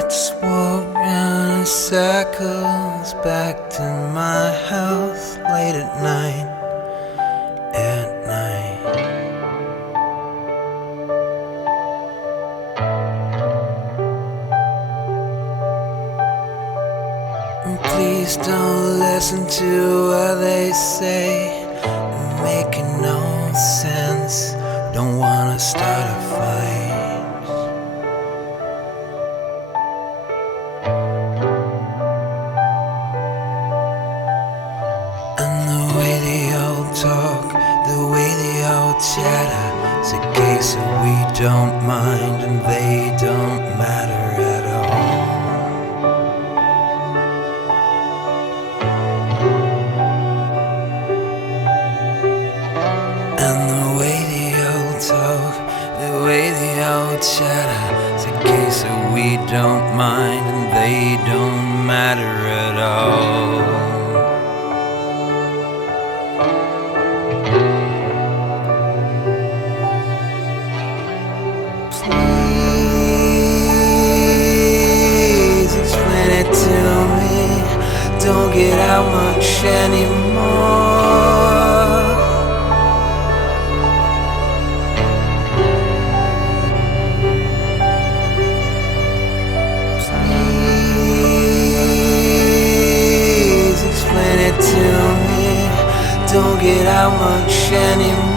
Let's walk round in circles back to my house late at night. And please don't listen to what they say, they're making no sense. Don't wanna start a fight. And the way they all talk, the way they all chatter, it's a case of we don't mind and they don't matter at all. And the way they all talk, the way they all chatter, it's a case of we don't mind and they don't matter at all. Please explain it to me. Don't get out much anymore. Please explain it to me. Don't get out much anymore.